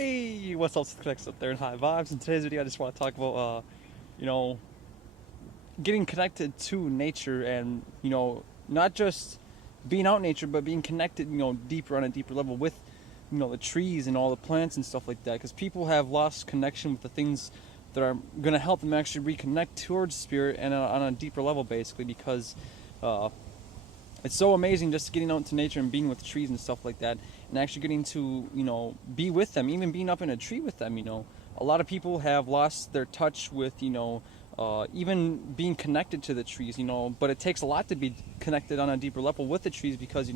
Hey, what's up, Connects up there in High Vibes? In today's video, I just want to talk about, you know, getting connected to nature and, not just being out in nature, but being connected, deeper on a deeper level with, the trees and all the plants and stuff like that. Because people have lost connection with the things that are going to help them actually reconnect towards spirit and on a deeper level, basically, because it's so amazing just getting out into nature and being with trees and stuff like that, and actually getting to be with them, even being up in a tree with them. A lot of people have lost their touch with even being connected to the trees. But it takes a lot to be connected on a deeper level with the trees, because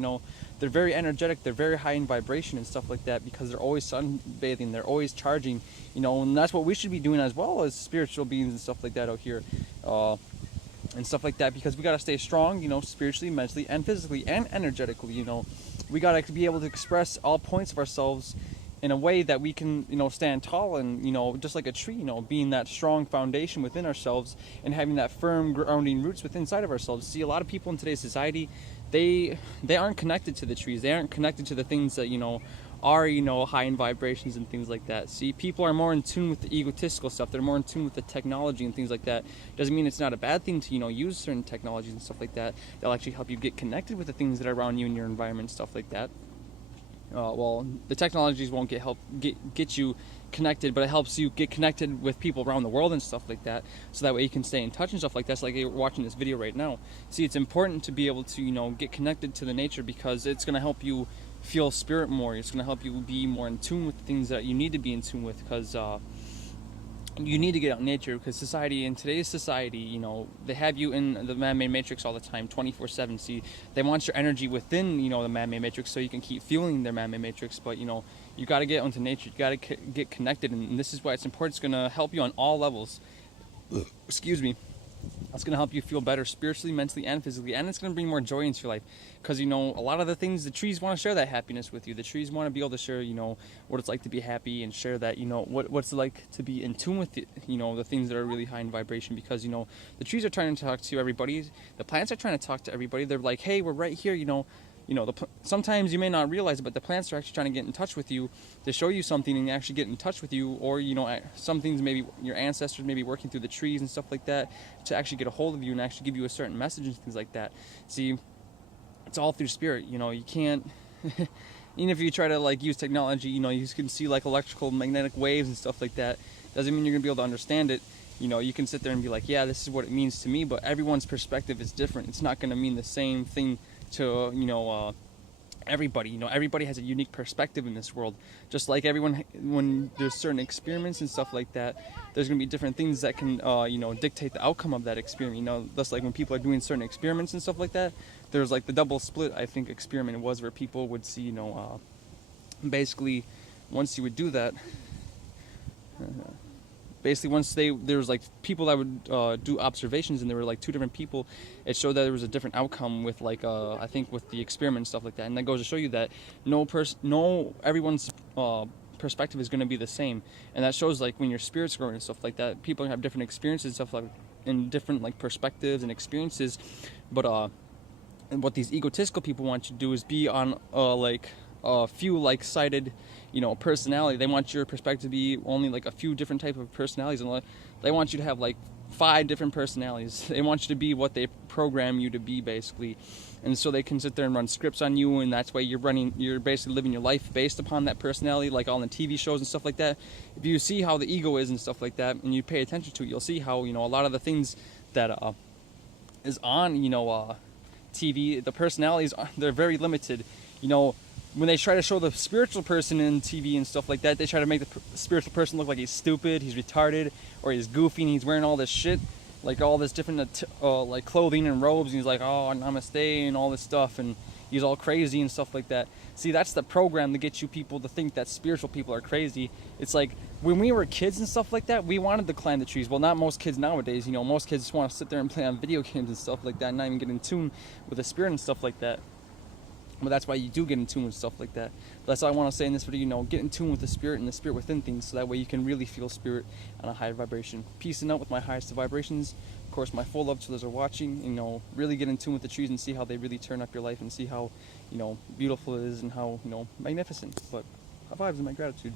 they're very energetic, they're very high in vibration and stuff like that, because they're always sunbathing, they're always charging. And that's what we should be doing as well as spiritual beings and stuff like that out here. And stuff like that, because we got to stay strong, spiritually, mentally, and physically, and energetically. We got to be able to express all points of ourselves in a way that we can, stand tall and, just like a tree, being that strong foundation within ourselves and having that firm grounding roots within inside of ourselves. See, a lot of people in today's society, they aren't connected to the trees. They aren't connected to the things that, are high in vibrations and things like that. See, people are more in tune with the egotistical stuff. They're more in tune with the technology and things like that. Doesn't mean it's not a bad thing to use certain technologies and stuff like that. They'll actually help you get connected with the things that are around you in your environment and stuff like that. Well, the technologies won't get you connected, but it helps you get connected with people around the world and stuff like that, so that way you can stay in touch and stuff like that. So like you're watching this video right now. See, it's important to be able to get connected to the nature, because it's going to help you feel spirit more. It's going to help you be more in tune with the things that you need to be in tune with, because you need to get out in nature. Because in today's society, they have you in the man-made matrix all the time, 24/7. See, they want your energy within, the man-made matrix, so you can keep fueling their man-made matrix. But, you got to get out into nature. You got to get connected, and this is why it's important. It's going to help you on all levels. Excuse me. It's going to help you feel better spiritually, mentally, and physically, and it's going to bring more joy into your life. Because, a lot of the things, the trees want to share that happiness with you. The trees want to be able to share, what it's like to be happy, and share that, what's it like to be in tune with it, the things that are really high in vibration. Because, the trees are trying to talk to everybody. The plants are trying to talk to everybody. They're like, hey, we're right here, sometimes you may not realize it, but the plants are actually trying to get in touch with you to show you something and actually get in touch with you. Or, some things, maybe your ancestors may be working through the trees and stuff like that to actually get a hold of you and actually give you a certain message and things like that. See, it's all through spirit. You can't, even if you try to use technology, you can see electrical magnetic waves and stuff like that. Doesn't mean you're gonna be able to understand it. You can sit there and be like, yeah, this is what it means to me, but everyone's perspective is different. It's not gonna mean the same thing to everybody. Everybody has a unique perspective in this world. Just like everyone, when there's certain experiments and stuff like that, there's gonna be different things that can dictate the outcome of that experiment. Just like when people are doing certain experiments and stuff like that, there's the double split, I think, experiment it was, where people would see basically once you would do that, basically once there was people that would do observations, and there were two different people, it showed that there was a different outcome with I think with the experiment and stuff like that. And that goes to show you that everyone's perspective is going to be the same. And that shows when your spirit's growing and stuff like that, people have different experiences and stuff in different perspectives and experiences. But what these egotistical people want you to do is be on a few sided personality. They want your perspective to be only a few different type of personalities, and they want you to have 5 different personalities. They want you to be what they program you to be, basically. And so they can sit there and run scripts on you, and that's why you're basically living your life based upon that personality, like all the TV shows and stuff like that. If you see how the ego is and stuff like that, and you pay attention to it, you'll see how a lot of the things that is on TV, the personalities, they're very limited. When they try to show the spiritual person in TV and stuff like that, they try to make the spiritual person look like he's stupid, he's retarded, or he's goofy, and he's wearing all this shit, all this different clothing and robes, and he's like, oh, namaste, and all this stuff, and he's all crazy and stuff like that. See, that's the program to get you people to think that spiritual people are crazy. It's when we were kids and stuff like that, we wanted to climb the trees. Well, not most kids nowadays. Most kids just want to sit there and play on video games and stuff like that, and not even get in tune with the spirit and stuff like that. But that's why you do get in tune with stuff like that. But that's all I want to say in this video, get in tune with the spirit and the spirit within things, so that way you can really feel spirit on a higher vibration. Peace and out with my highest of vibrations. Of course, my full love to those who are watching. Really get in tune with the trees and see how they really turn up your life, and see how, beautiful it is, and how, magnificent. But high vibes and my gratitude.